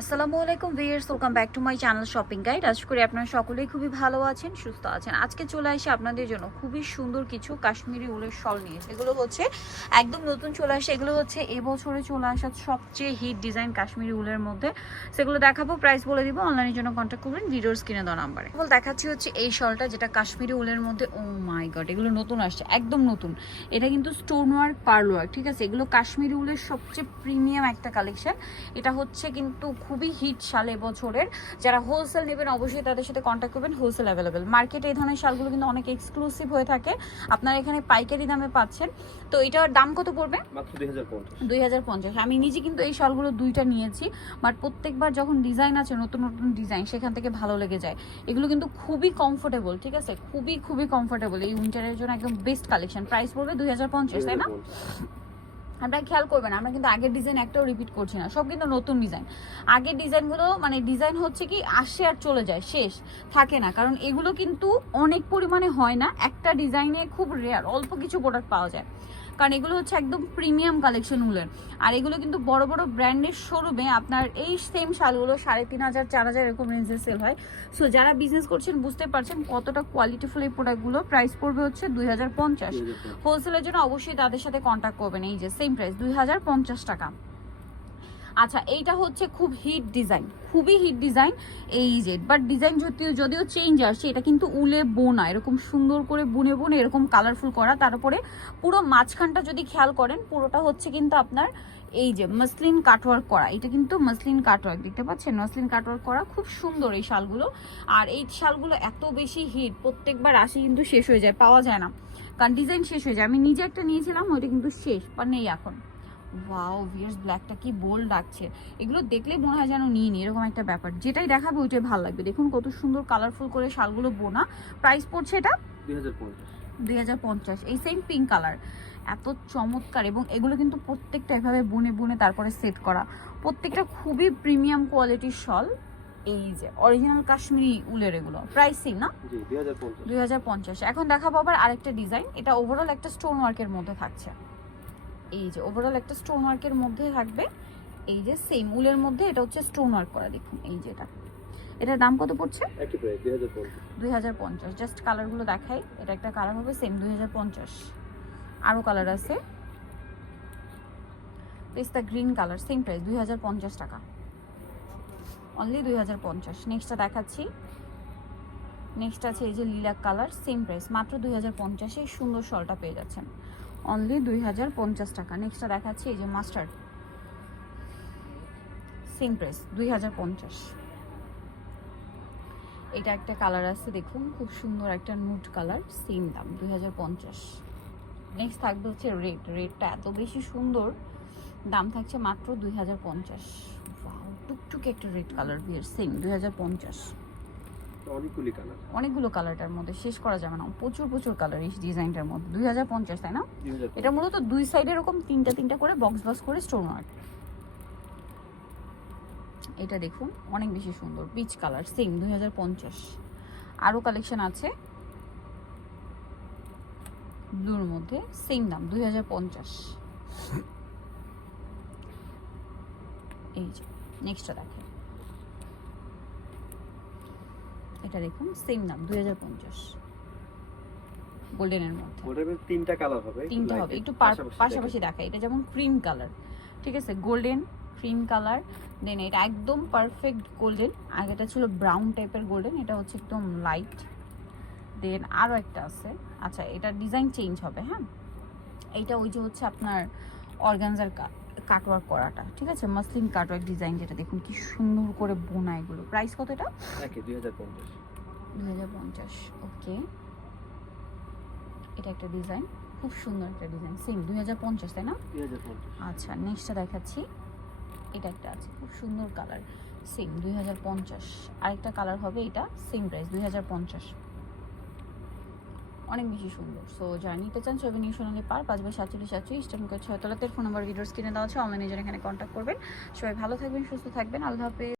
আসসালামু আলাইকুম viewers, welcome back to my channel shopping guide. আশা করি আপনারা সকলেই খুবই ভালো আছেন, সুস্থ আছেন। আজকে চলে আসি আপনাদের জন্য খুবই সুন্দর কিছু কাশ্মীরি উলের শল নিয়ে। এগুলো হচ্ছে একদম নতুন চলে আসে। এগুলো হচ্ছে এবছরে চলে আসা সবচেয়ে হিট ডিজাইন কাশ্মীরি উলের মধ্যে। সেগুলো দেখাবো, প্রাইস বলে দিব। অনলাইনের জন্য কন্ট্যাক্ট করবেন ভিডিওর স্ক্রিনে দেওয়া নাম্বারে। বল দেখাচ্ছি হচ্ছে এই শলটা, যেটা কাশ্মীরি উলের মধ্যে। ও মাই গড, এগুলো নতুন আসছে, একদম নতুন। এটা কিন্তু স্টোন ওয়ার্ক, পার্ল ওয়ার্ক, ঠিক আছে। এগুলো কাশ্মীরি উলের সবচেয়ে প্রিমিয়াম একটা কালেকশন। এটা হচ্ছে কিন্তু খুবই হিট শাল এবছরের। যারা হোলসেল নেবেন অবশ্যই তাদের সাথে কন্ট্যাক্ট করবেন, হোলসেল অ্যাভেলেবেল। মার্কেটে এই ধরনের শালগুলো কিন্তু অনেক এক্সক্লুসিভ হয়ে থাকে, আপনারা এখানে পাইকারি দামে পাচ্ছেন। তো এটার দাম কত পড়বে? মাত্র 2050। 2050। আমি নিজে কিন্তু এই শালগুলো দুইটা নিয়েছি, বাট প্রত্যেকবার যখন ডিজাইন আছে নতুন নতুন ডিজাইন, সেখান থেকে ভালো লেগে যায়। এগুলো কিন্তু খুবই কমফোর্টেবল, ঠিক আছে, খুবই খুবই কমফোর্টেবল। এই উইন্টারের জন্য একদম বেস্ট কালেকশন। প্রাইস পড়বে 2050, তাই না? আপনারা খেয়াল করবেন, আমরা কিন্তু আগের ডিজাইন একটাও রিপিট করছি না, সব কিন্তু নতুন ডিজাইন। আগের ডিজাইনগুলো মানে ডিজাইন হচ্ছে কি আসে আর চলে যায়, শেষ থাকে না, কারণ এগুলো কিন্তু অনেক পরিমাণে হয় না। একটা ডিজাইনে খুব রেয়ার অল্প কিছু প্রোডাক্ট পাওয়া যায়, কারণ এগুলো হচ্ছে একদম প্রিমিয়াম কালেকশন উলের। আর এগুলো কিন্তু বড় বড় ব্র্যান্ডের শোরুমে আপনার এই সেম শালগুলো 3500 4000 এরকম রেঞ্জে সেল হয়। সো যারা বিজনেস করছেন বুঝতে পারছেন কতটা কোয়ালিটিফুল এই প্রোডাক্টগুলো। প্রাইস পড়বে হচ্ছে 2050। হোলসেলের জন্য অবশ্যই তাদের সাথে কন্ট্যাক্ট করবেন। এই যে সেম প্রাইস 2050 টাকা। আচ্ছা, এইটা হচ্ছে খুব হিট ডিজাইন, খুবই হিট ডিজাইন। এই যে বাট ডিজাইন যদিও চেঞ্জ আসছে, এটা কিন্তু উলে বোনা, এরকম সুন্দর করে বুনে বুনে এরকম কালারফুল করা। তারপরে পুরো মাঝখানটা যদি খেয়াল করেন, পুরোটা হচ্ছে কিন্তু আপনার এই যে মসলিন কাটওয়ার্ক করা। এটা কিন্তু মসলিন কাটওয়ার্ক, দেখতে পাচ্ছেন, মসলিন কাটওয়ার্ক করা, খুব সুন্দর এই শালগুলো। আর এই শালগুলো এত বেশি হিট, প্রত্যেকবার আসে কিন্তু শেষ হয়ে যায়, পাওয়া যায় না, কারণ ডিজাইন শেষ হয়ে যায়। আমি নিজে একটা নিয়েছিলাম, ওইটা কিন্তু শেষ, বা নেই এখন। ওয়াও ভিয়ার্স, ব্ল্যাকটা কি বোল্ড লাগছে। এগুলো দেখলে মনে হয় যেন নিয়ে নি, এরকম একটা ব্যাপার। যেটাই দেখাবে ওইটাই ভালো লাগবে। দেখুন কত সুন্দর কালারফুল করে শালগুলো বোনা। প্রাইস পড়ছে এটা 2050। এই সেম পিঙ্ক কালার, এত চমৎকার। এবং এগুলো কিন্তু প্রত্যেকটা এভাবে বুনে বুনে তারপরে সেট করা, প্রত্যেকটা খুবই প্রিমিয়াম কোয়ালিটির শল। এই যে অরিজিনাল কাশ্মীরি উলের এগুলো। প্রাইসিং না 2050। এখন দেখাবো আবার আরেকটা ডিজাইন। এটা ওভারঅল একটা স্টোন ওয়ার্কের মধ্যে থাকছে। এই যে ওভারঅল একটা স্টোন ওয়ার্কের মধ্যে থাকবে। এই যে সেম উলের মধ্যে এটা হচ্ছে স্টোন ওয়ার্ক করা, দেখুন এই যে এটার দাম কত পড়ছে? 2050। জাস্ট কালারগুলো দেখাই। এটা একটা কালার হবে সেম 2050। আরও কালার আছে, পেস্তা গ্রিন কালার, সেম প্রাইস 2050 টাকা, অনলি 2050। নেক্সটটা দেখাচ্ছি। নেক্সট আছে এই যে লিলাক কালার, সেম প্রাইস, মাত্র 2050 এই সুন্দর শলটা পেয়ে যাচ্ছেন, অনলি 2050 টাকা। নেক্সটটা দেখাচ্ছি এই যে মাস্টার্ড, সেম প্রাইস 2050। এটা একটা কালার আছে, দেখুন খুব সুন্দর একটা নুট কালার, সেম দাম 2050। নেক্সট থাকবে হচ্ছে রেডটা এত বেশি সুন্দর, দাম থাকছে মাত্র 2050। ওয়াও, টুকটুকে একটা রেড কালার, বিয়ার, সেম 2050। অনেকগুলো কালারটার মধ্যে শেষ করা যাবে না, প্রচুর প্রচুর কালার এই ডিজাইনটার মধ্যে। 2050, তাই না? এটা মূলত দুই সাইডে এরকম তিনটা তিনটা করে বক্স করে স্টোন ওয়ার্ক। এটা দেখুন অনেক বেশি সুন্দর, পিচ কালার, সেম 2050। আরও কালেকশন আছে ব্লুর মধ্যে, সেম দাম 2050। এই যে নেক্সটটা দেখেন, এটা দেখুন সেম দাম 2050, গোল্ডেনের মধ্যে। তিনটা কালার হবে, তিনটা হবে, একটু পাশাপাশি দেখাই। এটা যেমন ক্রিম কালার, ঠিক আছে, গোল্ডেন ক্রিম কালার, দেন এটা একদম পারফেক্ট গোল্ডেন। আগেটা ছিল ব্রাউন টাইপের গোল্ডেন, এটা হচ্ছে একদম লাইট। দেন আরও একটা আছে, আচ্ছা এটা ডিজাইন চেঞ্জ হবে, হ্যাঁ। এইটা ওই যে হচ্ছে আপনার অর্গানজার কাটওয়ার্ক করাটা, ঠিক আছে, মাসলিন কাটওয়ার্ক ডিজাইন, যেটা দেখুন কি সুন্দর করে বোনা এগুলো। প্রাইস কত এটা? 2050। ওকে, এটা একটা ডিজাইন, খুব সুন্দর একটা ডিজাইন, সেম 2050, তাই না? আচ্ছা নেক্সটটা দেখাচ্ছি। এটা একটা আছে খুব সুন্দর কালার, সেম 2050। আরেকটা কালার হবে, এটা সেম প্রাইস 2050, অনেক বেশি সুন্দর। সো যারা নিতে চান ছবি নিয়ে সোনালি পার 5/47 ইস্টার্ন কোড 6 তলাতে ফোন নাম্বার ভিডিওস কিনে দেওয়া আছে। অনলাইনে যারা এখানে কন্ট্যাক্ট করবেন। সবাই ভালো থাকবেন, সুস্থ থাকবেন, আল্লাহ হাফেজ।